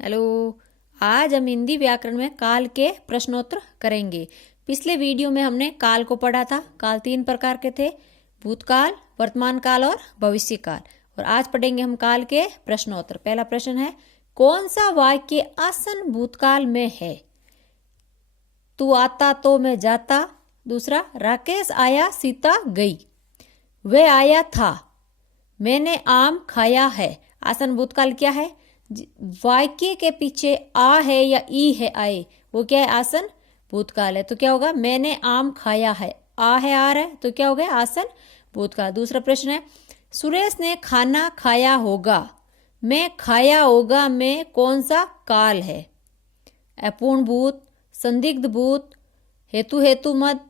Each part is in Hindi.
हेलो। आज हम हिंदी व्याकरण में काल के प्रश्नोत्तर करेंगे। पिछले वीडियो में हमने काल को पढ़ा था। काल 3 प्रकार के थे, भूतकाल, वर्तमान काल और भविष्य काल। और आज पढ़ेंगे हम काल के प्रश्नोत्तर। पहला प्रश्न है, कौन सा वाक्य आसन भूतकाल में है? तू आता तो मैं जाता। दूसरा, राकेश आया सीता गई। वह आया था। मैंने आम खाया है। आसन भूतकाल क्या है? वाक्य के पीछे आ है या ई है, आए, वो क्या है? आसन भूतकाल है। तो क्या होगा? मैंने आम खाया है। आ है, आ रहा है, तो क्या हो गया? आसन भूतकाल। दूसरा प्रश्न है, सुरेश ने खाना खाया होगा। मैं खाया होगा में कौन सा काल है? अपूर्ण भूत, संदिग्ध भूत, हेतु हेतु मद,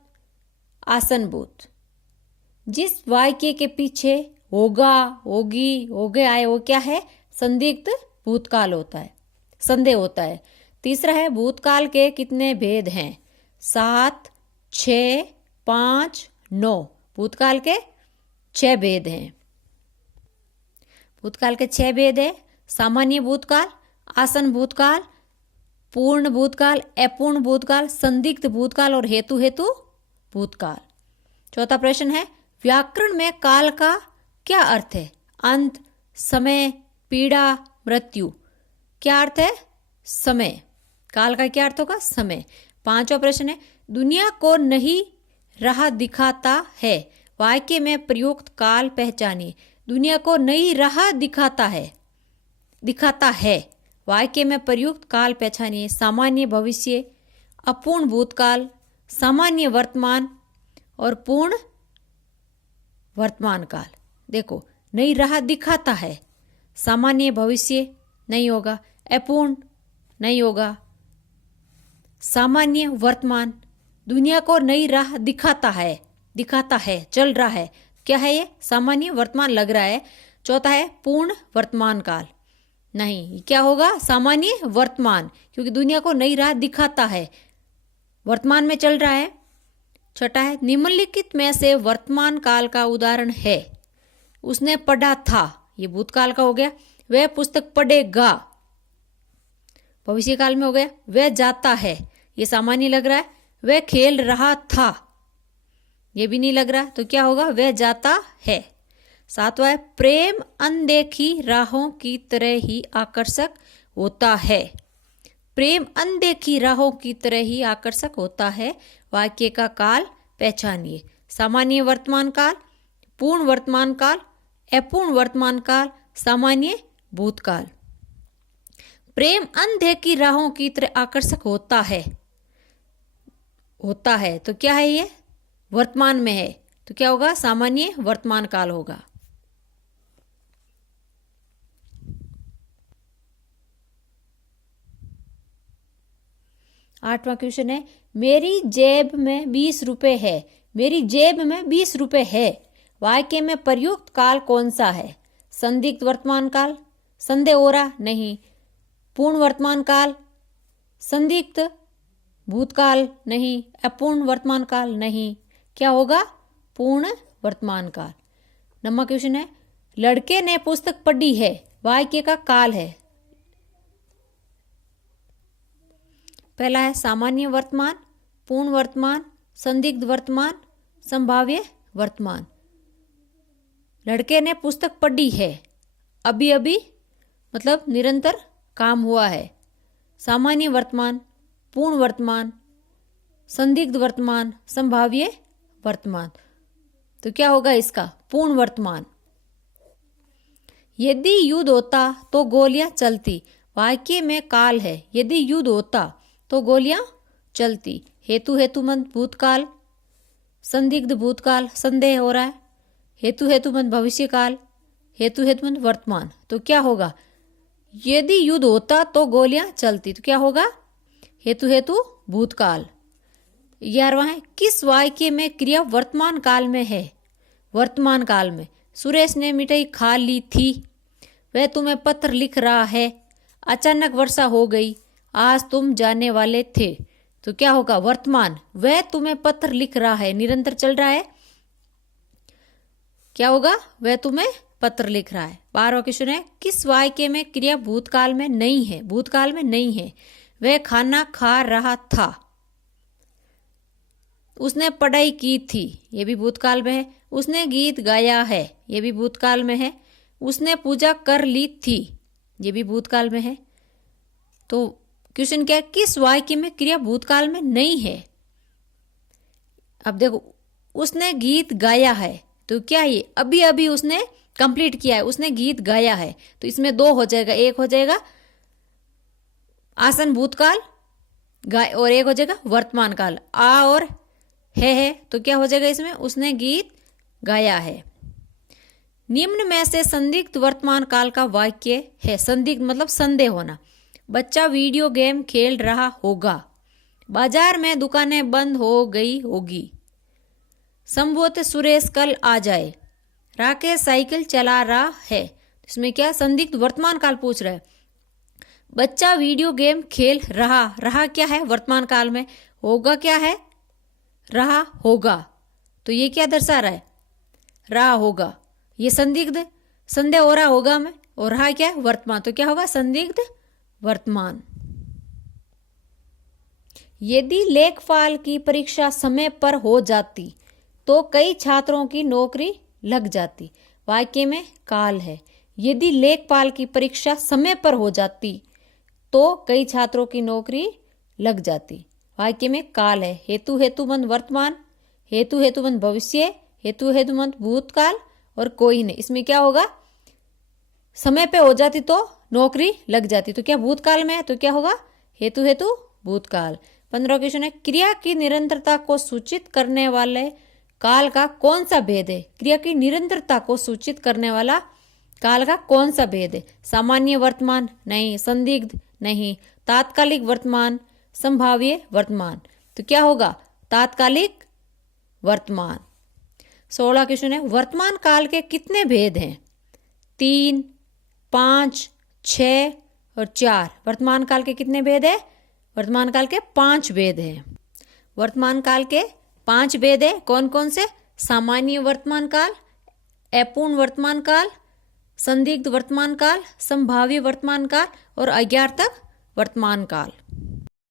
आसन भूत। जिस वाक्य के पीछे होगा, होगी, होगे आए, वो क्या है? संदिग्ध भूतकाल होता है, संदेह होता है। तीसरा है, भूतकाल के कितने भेद हैं? 7, 6, 5, 9। भूतकाल के 6 भेद हैं। भूतकाल के 6 भेद है। सामान्य भूतकाल, आसन भूतकाल, पूर्ण भूतकाल, अपूर्ण भूतकाल, संदिग्ध भूतकाल और हेतु हेतु भूतकाल। चौथा प्रश्न है, व्याकरण में काल का क्या अर्थ है? अंत, समय, पीड़ा, मृत्यु। क्या अर्थ है? समय। काल का क्या अर्थ होगा? समय। पांचवा प्रश्न है, दुनिया को नहीं राह दिखाता है। वाक्य में प्रयुक्त काल पहचानिए। दुनिया को नई राह दिखाता है, दिखाता है। वाक्य में प्रयुक्त काल पहचानिए। सामान्य भविष्य, अपूर्ण भूतकाल, सामान्य वर्तमान और पूर्ण वर्तमान काल। देखो, नई राह दिखाता है, सामान्य भविष्य नहीं होगा, अपूर्ण नहीं होगा, सामान्य वर्तमान। दुनिया को नई राह दिखाता है, दिखाता है, चल रहा है। क्या है ये? सामान्य वर्तमान लग रहा है। चौथा है पूर्ण वर्तमान काल। नहीं, क्या होगा? सामान्य वर्तमान, क्योंकि दुनिया को नई राह दिखाता है, वर्तमान में चल रहा है। छठा है, निम्नलिखित में से वर्तमान काल का उदाहरण है। उसने पढ़ा था, ये भूतकाल का हो गया। वह पुस्तक पढ़ेगा, भविष्य काल में हो गया। वह जाता है, ये सामान्य लग रहा है। वह खेल रहा था, ये भी नहीं लग रहा, तो क्या होगा? वह जाता है। सातवां है, प्रेम अनदेखी राहों की तरह ही आकर्षक होता है। प्रेम अनदेखी राहों की तरह ही आकर्षक होता है। वाक्य का काल पहचानिए। सामान्य वर्तमान काल, पूर्ण वर्तमान काल, अपूर्ण वर्तमान काल, सामान्य भूतकाल। प्रेम अनदेखी राहों की तरह आकर्षक होता है, होता है, तो क्या है? ये वर्तमान में है, तो क्या होगा? सामान्य वर्तमान काल होगा। आठवां क्वेश्चन है, मेरी जेब में 20 रुपए है। मेरी जेब में 20 रुपए है। वाक्य में प्रयुक्त काल कौन सा है? संदिग्ध वर्तमान काल, संदेह हो रहा नहीं। पूर्ण वर्तमान काल, संदिग्ध भूतकाल नहीं। अपूर्ण वर्तमान काल नहीं। क्या होगा? पूर्ण वर्तमान काल। 9वां क्वेश्चन है, लड़के ने पुस्तक पढ़ी है। वाक्य का काल है। पहला है सामान्य वर्तमान, पूर्ण वर्तमान, संदिग्ध वर्तमान, संभाव्य वर्तमान। लड़के ने पुस्तक पढ़ी है, अभी अभी मतलब निरंतर काम हुआ है। सामान्य वर्तमान, पूर्ण वर्तमान, संदिग्ध वर्तमान, संभाव्य वर्तमान। तो क्या होगा इसका? पूर्ण वर्तमान। यदि युद्ध होता तो गोलियां चलती। वाक्य में काल है। यदि युद्ध होता तो गोलियां चलती। हेतु हेतुमंद भूतकाल, संदिग्ध भूतकाल, संदेह हो रहा है। हेतु हेतुमंद भविष्य काल, हेतु हेतुमंद वर्तमान। तो क्या होगा? यदि युद्ध होता तो गोलियां चलती, तो क्या होगा? हेतु हेतु भूतकाल। 11वां है, किस वाक्य में क्रिया वर्तमान काल में है? वर्तमान काल में, सुरेश ने मिठाई खा ली थी। वह तुम्हें पत्र लिख रहा है। अचानक वर्षा हो गई। आज तुम जाने वाले थे। तो क्या होगा? वर्तमान। वह तुम्हें पत्र लिख रहा है, निरंतर चल रहा है। क्या होगा? वह तुम्हें पत्र लिख रहा है। 12वां क्वेश्चन है, किस वाक्य में क्रिया भूतकाल में नहीं है? भूतकाल में नहीं है। वह खाना खा रहा था। उसने पढ़ाई की थी, ये भी भूतकाल में है। उसने गीत गाया है, ये भी भूतकाल में है। उसने पूजा कर ली थी, ये भी भूतकाल में है। तो क्वेश्चन क्या है, किस वाक्य में क्रिया भूतकाल में नहीं है? अब देखो, उसने गीत गाया है, तो क्या ये अभी अभी उसने कंप्लीट किया है, उसने गीत गाया है, तो इसमें 2 हो जाएगा। एक हो जाएगा आसन भूतकाल और एक हो जाएगा वर्तमान काल। आ और है तो क्या हो जाएगा इसमें? उसने गीत गाया है। निम्न में से संदिग्ध वर्तमान काल का वाक्य है। संदिग्ध मतलब संदेह होना। बच्चा वीडियो गेम खेल रहा होगा। बाजार में दुकानें बंद हो गई होगी। संभवतः सुरेश कल आ जाए। राकेश साइकिल चला रहा है। इसमें क्या संदिग्ध वर्तमान काल पूछ रहा है। बच्चा वीडियो गेम खेल रहा क्या है वर्तमान काल में? होगा क्या है? रहा होगा। तो ये क्या दर्शा रहा है? रहा होगा। ये संदिग्ध संदेह हो रहा होगा में, और रहा क्या है? वर्तमान। तो क्या होगा? संदिग्ध वर्तमान। यदि लेखपाल की परीक्षा समय पर हो जाती तो कई छात्रों की नौकरी लग जाती। वाक्य में काल है। यदि लेखपाल की परीक्षा समय पर हो जाती तो कई छात्रों की नौकरी लग जाती। वाक्य में काल है। हेतु हेतुबंध वर्तमान, हेतु हेतुबंध भविष्य, हेतु हेतुबंध भूतकाल और कोई नहीं। इसमें क्या होगा? समय पे हो जाती तो नौकरी लग जाती। तो क्या भूतकाल में है? तो क्या होगा? हेतु हेतु भूतकाल। 15वां क्वेश्चन है, क्रिया की निरंतरता को सूचित करने वाले काल का कौन सा भेद है? क्रिया की निरंतरता को सूचित करने वाला काल का कौन सा भेद है? सामान्य वर्तमान नहीं, संदिग्ध नहीं, तात्कालिक वर्तमान, संभाव्य वर्तमान। तो क्या होगा? तात्कालिक वर्तमान। 16वां क्वेश्चन है, वर्तमान काल के कितने भेद हैं? 3, 5, 6 और 4। वर्तमान काल के कितने भेद है? वर्तमान काल के 5 भेद हैं। वर्तमान काल के 5 भेद है। कौन कौन से? सामान्य वर्तमान काल, अपूर्ण वर्तमान काल, संदिग्ध वर्तमान काल, संभाव्य वर्तमान काल और अज्ञातक वर्तमान काल।